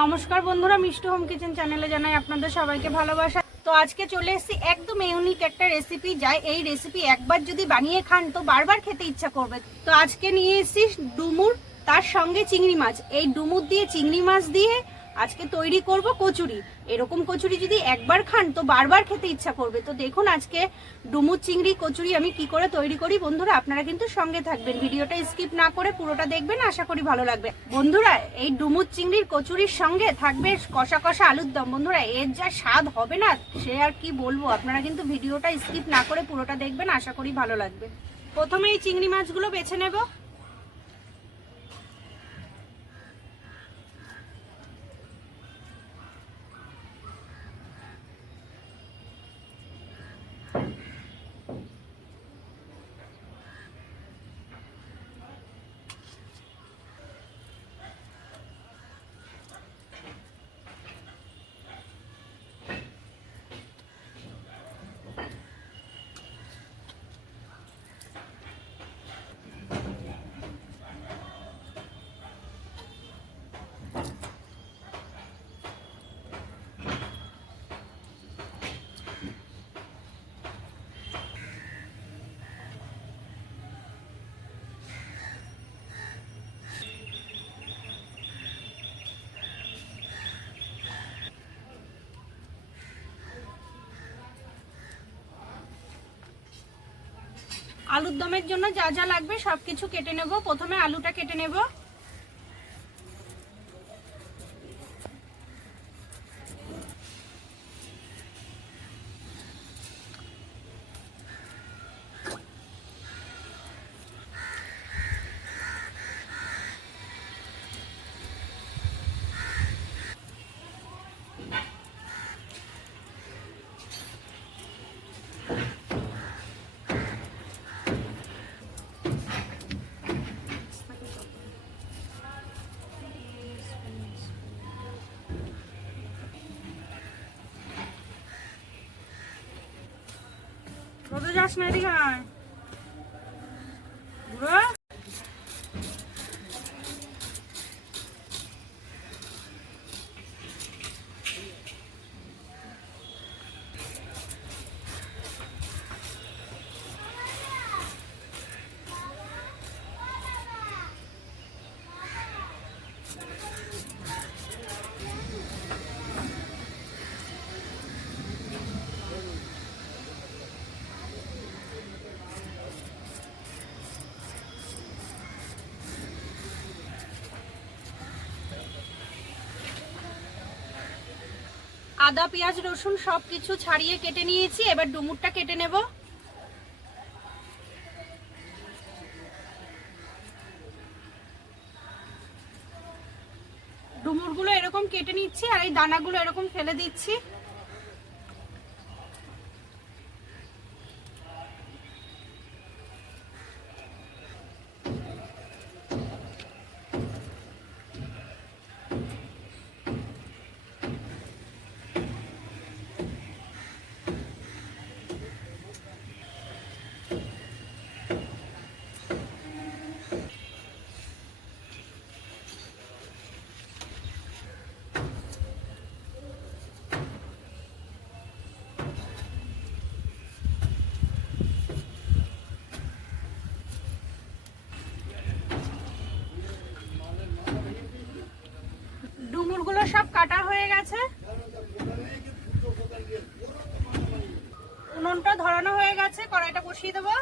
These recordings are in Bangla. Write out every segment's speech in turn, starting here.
নমস্কার বন্ধুরা, মিষ্টি হোম কিচেন চ্যানেলে জানাই আপনাদের সবাইকে ভালোবাসা। তো আজকে চলে এসেছি একদম ইউনিক একটা রেসিপি, যাই এই রেসিপি একবার যদি বানিয়ে খান তো বারবার খেতে ইচ্ছা করবে। তো আজকে নিয়ে এসেছি ডুমুর, তার সঙ্গে চিংড়ি মাছ। এই ডুমুর দিয়ে চিংড়ি মাছ দিয়ে আজকে তৈরি করব কচুরি। এরকম কচুরি যদি একবার খান তো বারবার খেতে ইচ্ছা করবে। তো দেখুন আজকে ডুমুর চিংড়ি কচুরি আমি কি করে তৈরি করি। বন্ধুরা আপনারা কিন্তু সঙ্গে থাকবেন, ভিডিওটা স্কিপ না করে পুরোটা দেখবেন, আশা করি ভালো লাগবে। বন্ধুরা এই ডুমুর চিংড়ির কচুরির সঙ্গে থাকবে কষা কষা আলুর দম। বন্ধুরা এর যা স্বাদ হবে না সে আর কি বলবো। আপনারা কিন্তু ভিডিওটা স্কিপ না করে পুরোটা দেখবেন, আশা করি ভালো লাগবে। প্রথমে এই চিংড়ি মাছগুলো বেছে নেব। আলুর দমের জন্য যা যা লাগবে সবকিছু কেটে নেব। প্রথমে আলুটা কেটে নেব। রোদে যাস না, এদিকে আয়। বুড়ো আদা পেঁয়াজ রসুন সবকিছু ছাড়িয়ে কেটে নিয়েছি। এবার ডুমুরটা কেটে নেব। ডুমুরগুলো এরকম কেটে নিচ্ছি আর এই দানাগুলো এরকম ফেলে দিচ্ছি। ডুমুরগুলো সব কাটা হয়ে গেছে। উনুনটা ধরানো হয়ে গেছে, কড়াইটা বসিয়ে দেবো।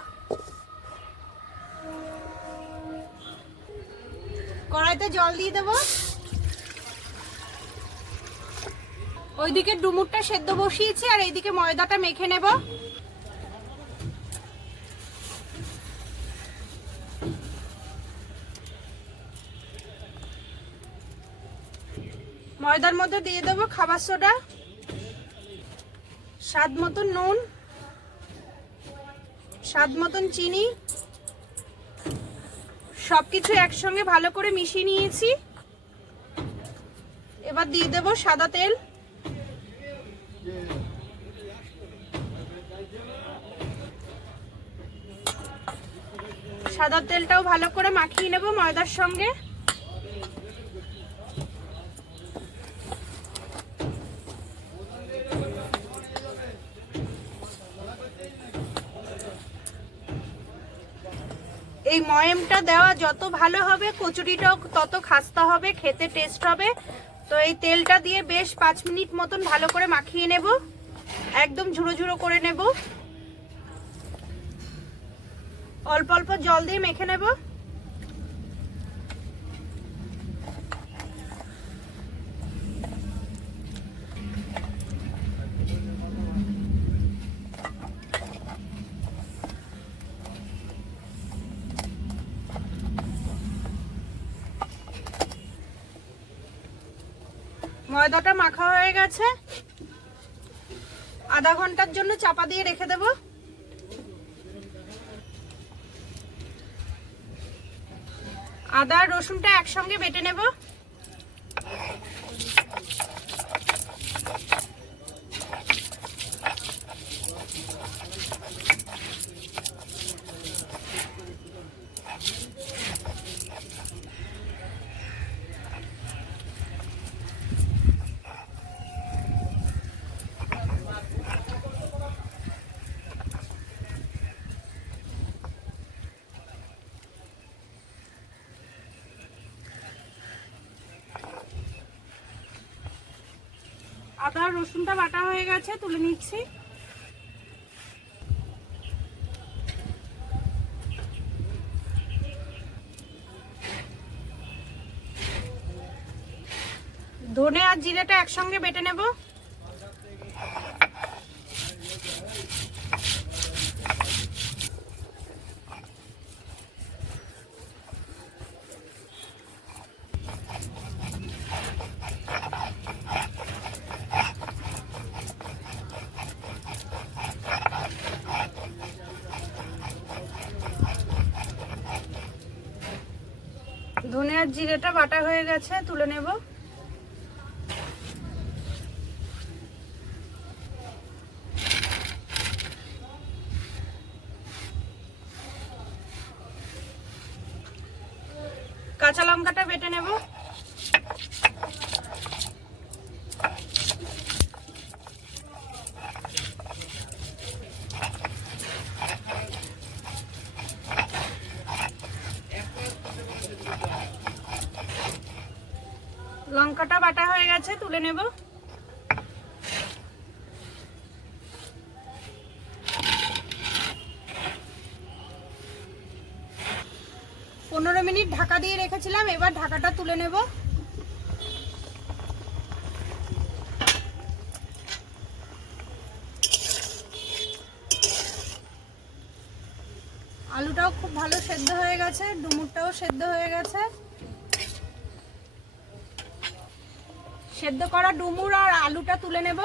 কড়াইতে জল দিয়ে দেবো। ওইদিকে ডুমুরটা সেদ্ধ বসিয়েছি আর এইদিকে ময়দাটা মেখে নেব। ময়দার মধ্যে দিয়ে দেবো খাবার সোডা, স্বাদ মতন নুন, স্বাদ মতন চিনি, সবকিছু একসঙ্গে ভালো করে মিশিয়ে নিয়েছি। এবার দিয়ে দেবো সাদা তেল। সাদা তেলটাও ভালো করে মাখিয়ে নেব ময়দার সঙ্গে। এই ময়ামটা দেওয়া যত ভালো হবে কচুরিটাও তত খাস্তা হবে, খেতে টেস্ট হবে। তো এই তেলটা দিয়ে বেশ 5 মিনিট মতন ভালো করে মাখিয়ে নেব, একদম ঝুড়ো ঝুড়ো করে নেব। অল্প অল্প জল দিয়ে মেখে নেব। ময়দাটা মাখা হয়ে গেছে, আধা ঘন্টার জন্য চাপা দিয়ে রেখে দেব। আদা আর রসুনটা একসঙ্গে বেটে নেব। আদা রসুনটা বাটা হয়ে গেছে, তুলে নিচ্ছি। ধনে আর জিরেটা একসঙ্গে বেটে নেব। ধনে আর জিরেটা বাটা হয়ে গেছে, তুলে নেব। কাঁচা লঙ্কাটা বেটে নেব। লঙ্কাটা বাটা হয়ে গেছে, তুলে নেব। 15 মিনিট ঢাকা দিয়ে রেখেছিলাম, এবার ঢাকাটা তুলে নেব। আলুটাও খুব ভালো সেদ্ধ হয়ে গেছে, ডুমুরটাও সেদ্ধ হয়ে গেছে। সেদ্ধ করা ডুমুর আর আলুটা তুলে নেব।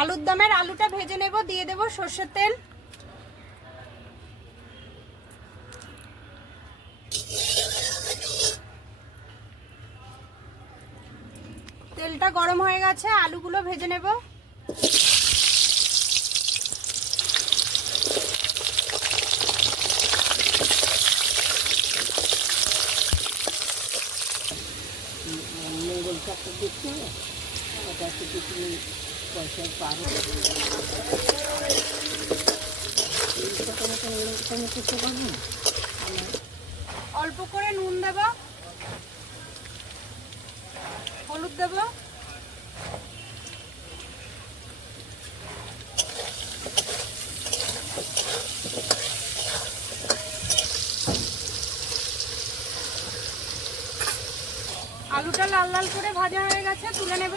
আলুর দমের আলুটা ভেজে নেব, দিয়ে দেব সর্ষের তেল। তেলটা গরম হয়ে গেছে, আলুগুলো ভেজে নেব। অল্প করে নুন দেব, হলুদ দেব, আলুটা লাল লাল করে ভাজা হয়ে গেছে, তুলে নেব।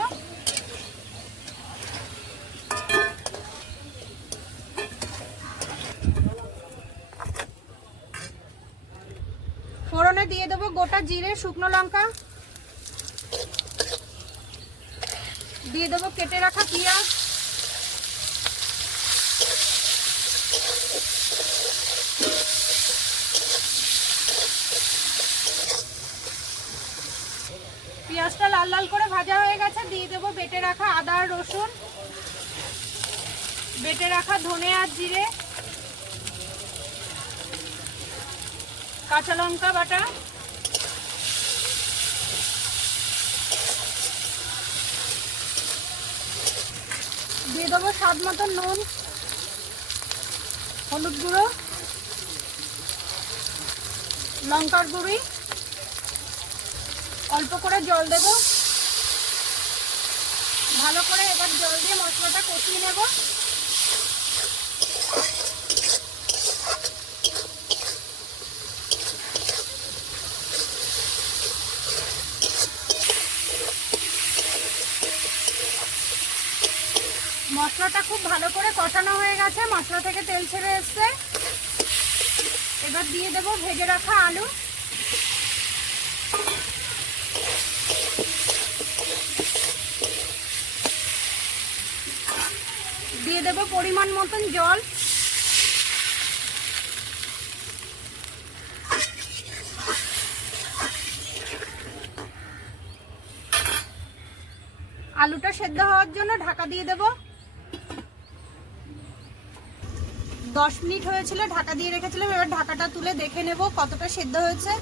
ফোড়নে দিয়ে দেবো গোটা জিরে, শুকনো লঙ্কা, দিয়ে দেবো কেটে রাখা পেঁয়াজ, পেঁয়াজটা লাল লাল করে ভাজা হয়ে গেছে, দিয়ে দেবো বেটে রাখা আদা আর রসুন, বেটে রাখা ধনে আর জিরে, কাঁচা লঙ্কা বাটা, দিয়ে দেবো স্বাদ মতো নুন, হলুদ গুঁড়ো, লঙ্কার গুঁড়ি, অল্প করে জল দেব। ভালো করে এবার জল দিয়ে মশলাটা কষিয়ে নেব। মশলাটা খুব ভালো করে কষানো হয়ে গেছে, মশলা থেকে তেল ছেড়ে এসছে। এবার দিয়ে দেব ভেজে রাখা আলু। দিয়ে দেব পরিমাণ মতন জল। আলুটা সেদ্ধ হওয়ার জন্য ঢাকা দিয়ে দেব। 10 মিনিট হয়েছিল, ঢাকা দিয়ে রেখেছিলাম। এবার ঢাকাটা তুলে দেখে নেব কতটা সেদ্ধ হয়েছে।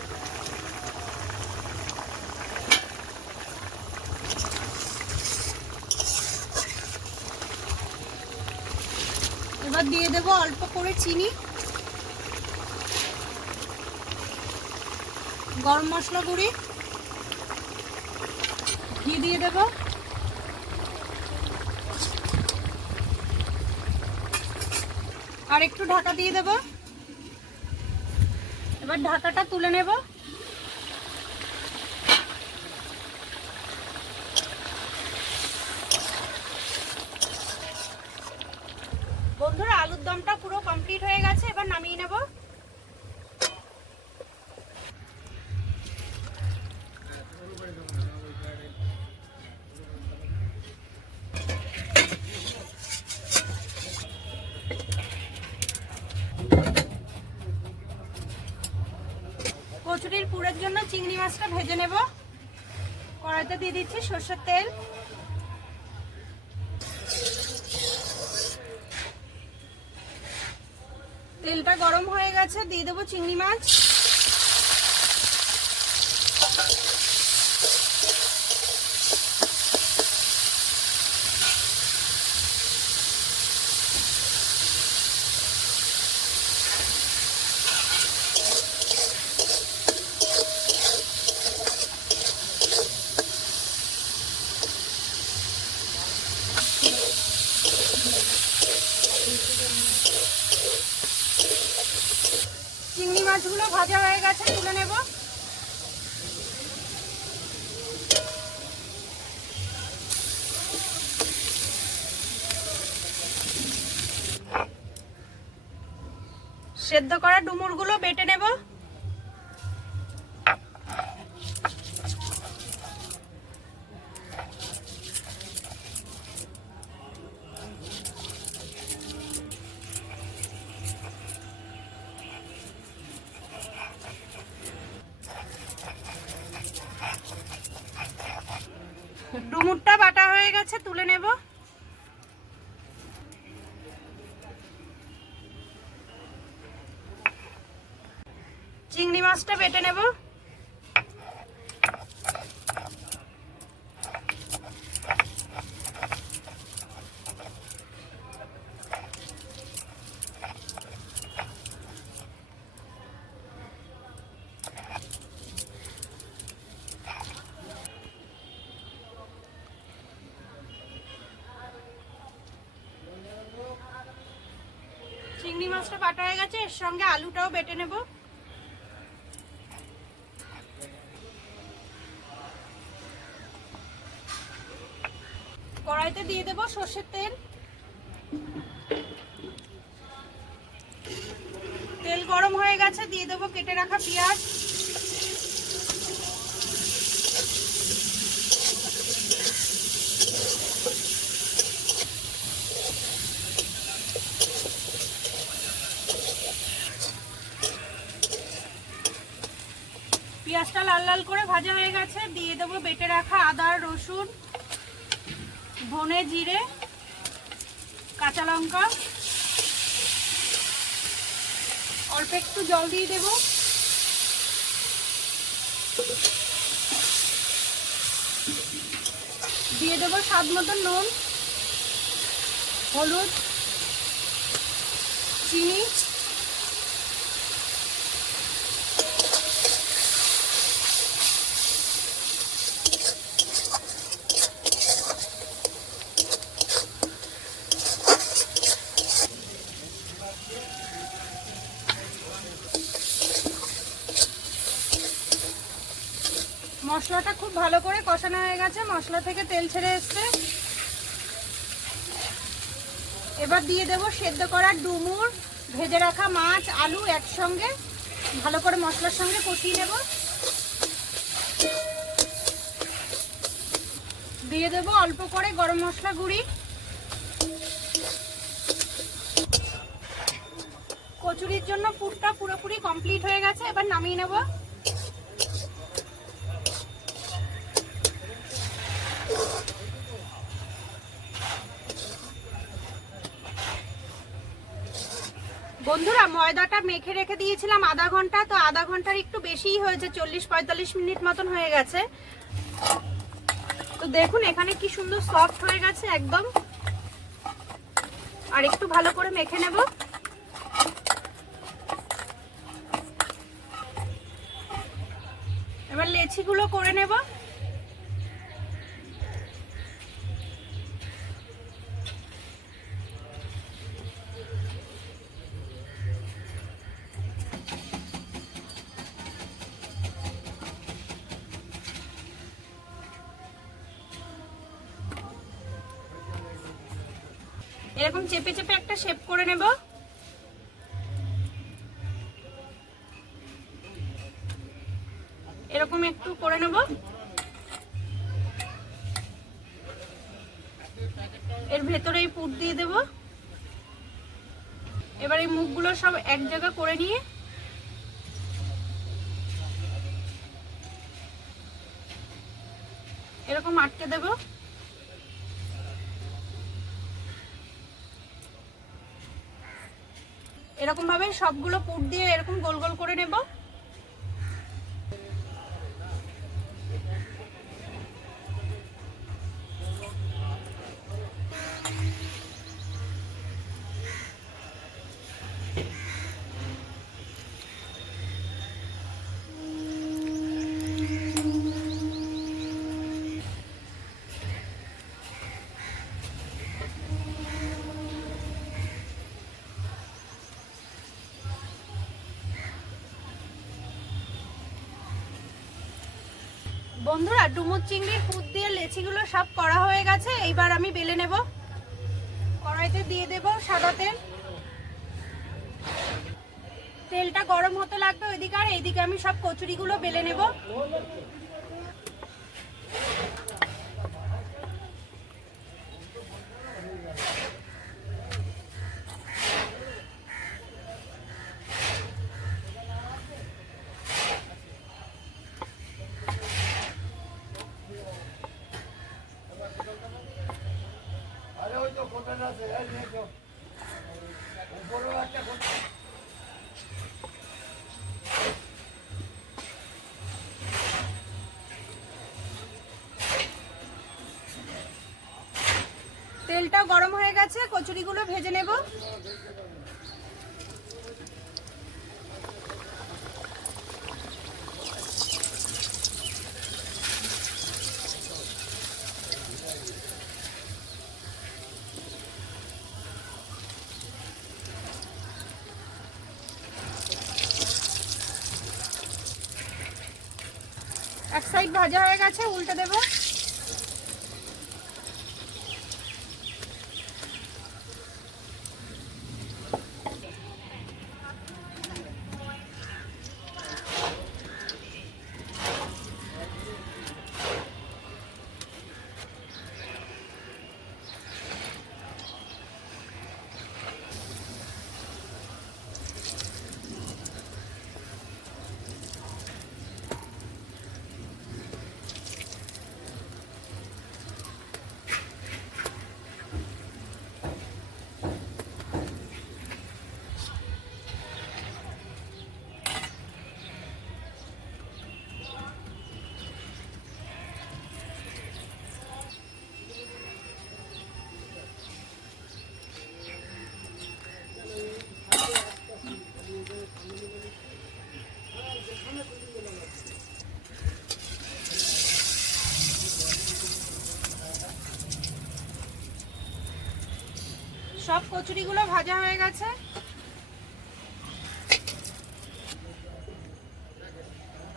এবার দিয়ে দেব অল্প করে চিনি, গরম মশলা গুঁড়ি, ঘি দিয়ে দেব। আর একটু ঢাকা দিয়ে দেব। এবার ঢাকাটা তুলে নেব। বন্ধুরা, আলুর দমটা পুরো কমপ্লিট হয়ে গেছে, এবার নামিয়ে নেব। কচুরির পুরের জন্য চিংড়ি মাছটা ভেজে নেব। কড়াইতে দিয়ে দিচ্ছি সরষের তেল। তেলটা গরম হয়ে গেছে, দিয়ে দেবো চিংড়ি মাছ। চিংড়ি মাছগুলো ভাজা হয়ে গেছে, তুলে নেব। সেদ্ধ করা ডুমুরগুলো বেটে নেব। ডুমুরটা বাটা হয়ে গেছে, তুলে নেব। চিংড়ি মাছটা বেটে নেব। চিংড়ি মাছটা বাটা হয়ে গেছে, এর সঙ্গে আলুটাও বেটে নেব। কড়াইতে দিয়ে দেব সর্ষের তেল। তেল গরম হয়ে গেছে, দিয়ে দেব কেটে রাখা পেঁয়াজ। পেঁয়াজটা লাল লাল করে ভাজা হয়ে গেছে, দিয়ে দেবো বেটে রাখা আদা, রসুন, ধনে, জিরে, কাঁচা লঙ্কা। অল্প একটু জল দিয়ে দেব। দিয়ে দেবো স্বাদ মতো নুন। হলুদ, চিনি, মশলাটা খুব ভালো করে কষানো হয়ে গেছে, মশলা থেকে তেল ছেড়ে এসছে। এবার দিয়ে দেব সেদ্ধ করা ডুমুর, ভেজে রাখা মাছ, আলু একসঙ্গে ভালো করে মশলার সঙ্গে কষিয়ে নেব। দিয়ে দেব অল্প করে গরম মশলা গুঁড়ি। কচুরির জন্য পুরটা পুরোপুরি কমপ্লিট হয়ে গেছে, এবার নামিয়ে নেব। বন্ধুরা, ময়দাটা মেখে রেখে দিয়েছিলাম আধা ঘন্টা, তো আধা ঘন্টার একটু বেশিই হয়েছে, 40-45 মিনিট মতন হয়ে গেছে। তো দেখুন এখানে কি সুন্দর সফট হয়ে গেছে একদম। আর একটু ভালো করে মেখে নেব। এবার লেচিগুলো করে নেব। এরকম চেপে চেপে একটা শেপ করে নেব। এরকম একটু করে নেব। এর ভেতরে এই পুর দিয়ে দেব। এবার এই মুখগুলো সব এক জায়গা করে নিয়ে এরকম আটকে দেব। এরকম ভাবে সবগুলো পুর দিয়ে এরকম গোল গোল করে নেব। বন্ধুরা, ডুমুর চিংড়ির পুর দিয়ে লেচিগুলো সব করা হয়ে গেছে। এইবার আমি বেলে নেব। কড়াইতে দিয়ে দেব সাদা তেল। তেলটা গরম হতে লাগবে ওইদিকে, আর এইদিকে আমি সব কচুরিগুলো বেলে নেব। তেলটা গরম হয়ে গেছে, কচুরিগুলো ভেজে নেব। এক সাইড ভাজা হয়ে গেছে, উল্টে দেব। সব কচুরিগুলো ভাজা হয়ে গেছে।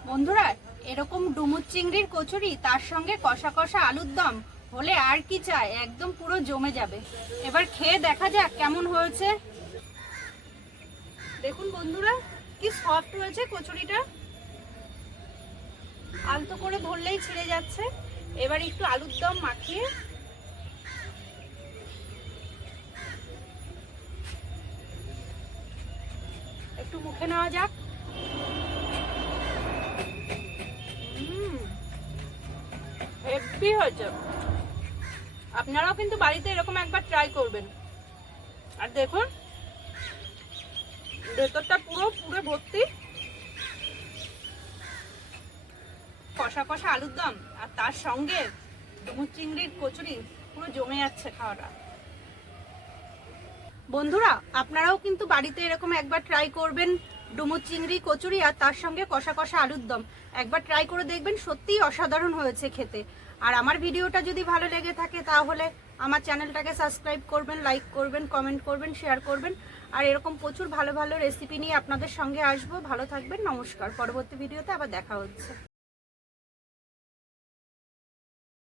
বন্ধুরা, এরকম ডুমুর চিংড়ির কচুরি তার সঙ্গে কষা কষা আলুর দম হলে আর কি চাই, একদম পুরো জমে যাবে। এবার খেয়ে দেখা যাক কেমন হয়েছে। দেখুন বন্ধুরা, কি সফট হয়েছে কচুরিটা, আলতো করে ধরলেই ছিঁড়ে যাচ্ছে। এবার একটু আলুর দম মাখিয়ে একটু মুখে নেওয়া যাক। হেভি হয়েছে। আপনারাও কিন্তু বাড়িতে এরকম একবার ট্রাই করবেন। আর দেখুন ভেতরটা পুরো পুরো ভর্তি কষা কষা আলুর দম, আর তার সঙ্গে ডুমুর চিংড়ির কচুরি, পুরো জমে যাচ্ছে খাওয়াটা। বন্ধুরা, আপনারাও কিন্তু বাড়িতে এরকম একবার ট্রাই করবেন ডুমুর চিংড়ি কচুরি আর তার সঙ্গে কষা কষা আলুর দম। একবার ট্রাই করে দেখবেন, সত্যিই অসাধারণ হয়েছে খেতে। আর আমার ভিডিওটা যদি ভালো লেগে থাকে তাহলে আমার চ্যানেলটাকে সাবস্ক্রাইব করবেন, লাইক করবেন, কমেন্ট করবেন, শেয়ার করবেন। আর এরকম প্রচুর ভালো ভালো রেসিপি নিয়ে আপনাদের সঙ্গে আসবো। ভালো থাকবেন, নমস্কার। পরবর্তী ভিডিওতে আবার দেখা হচ্ছে।